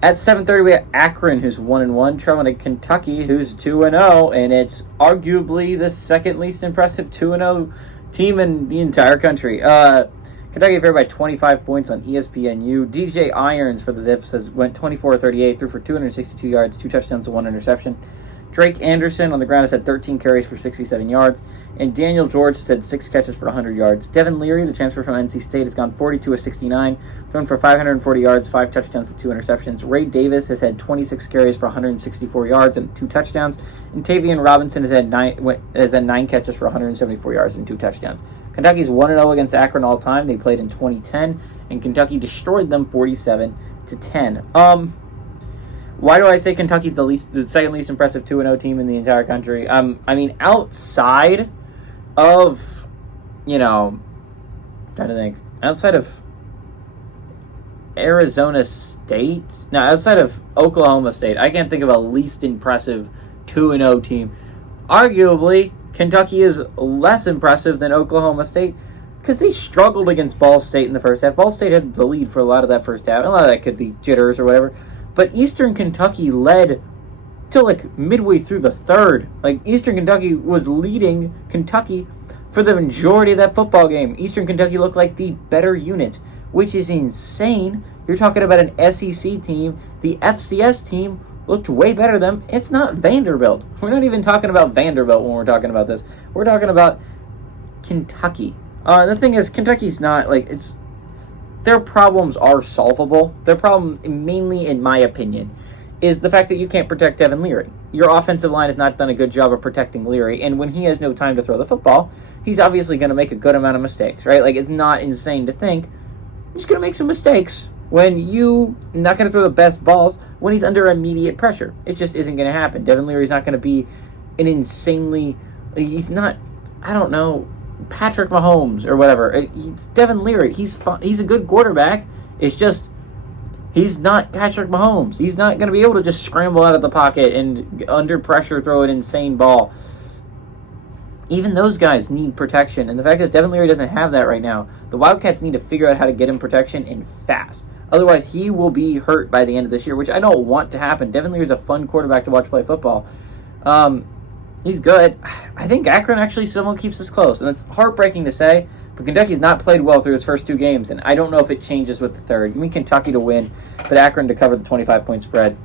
At 7:30, we have Akron, who's 1-1, traveling to Kentucky, who's 2-0, and it's arguably the second least impressive 2-0 team in the entire country. Kentucky favored by 25 points on ESPNU. DJ Irons for the Zips went 24-38, threw for 262 yards, 2 touchdowns and 1 interception. Drake Anderson on the ground has had 13 carries for 67 yards, and Daniel George has had 6 catches for 100 yards. Devin Leary, the transfer from NC State, has gone 42-69, thrown for 540 yards, 5 touchdowns and 2 interceptions. Ray Davis has had 26 carries for 164 yards and 2 touchdowns, and Tavian Robinson has had 9 catches for 174 yards and 2 touchdowns. Kentucky's 1-0 against Akron all time. They played in 2010, and Kentucky destroyed them 47-10. Why do I say Kentucky's the second least impressive 2-0 team in the entire country? I mean, outside of, trying to think, outside of Arizona State, no, outside of Oklahoma State, I can't think of a least impressive 2-0 team. Arguably, Kentucky is less impressive than Oklahoma State because they struggled against Ball State in the first half. Ball State had the lead for a lot of that first half. A lot of that could be jitters or whatever. But Eastern Kentucky led till midway through the third. Eastern Kentucky was leading Kentucky for the majority of that football game. Eastern Kentucky looked like the better unit, which is insane. You're talking about an SEC team. The FCS team looked way better than them. It's not Vanderbilt. We're not even talking about Vanderbilt when we're talking about this. We're talking about Kentucky. The thing is, Kentucky's not, their problems are solvable. Their problem, mainly in my opinion, is the fact that you can't protect Devin Leary. Your offensive line has not done a good job of protecting Leary, and when he has no time to throw the football, he's obviously going to make a good amount of mistakes, right? It's not insane to think he's going to make some mistakes when you're not going to throw the best balls when he's under immediate pressure. It just isn't going to happen. Devin Leary's not going to be he's not, I don't know, Patrick Mahomes or whatever. He's Devin Leary. He's a good quarterback. It's just he's not Patrick Mahomes. He's not going to be able to just scramble out of the pocket and under pressure throw an insane ball. Even those guys need protection, and the fact is Devin Leary doesn't have that right now. The Wildcats need to figure out how to get him protection and fast. Otherwise, he will be hurt by the end of this year, which I don't want to happen. Devin Leary is a fun quarterback to watch play football. He's good. I think Akron actually somewhat keeps us close, and it's heartbreaking to say, but Kentucky's not played well through its first 2 games, and I don't know if it changes with the third. Give me Kentucky to win, but Akron to cover the 25-point spread.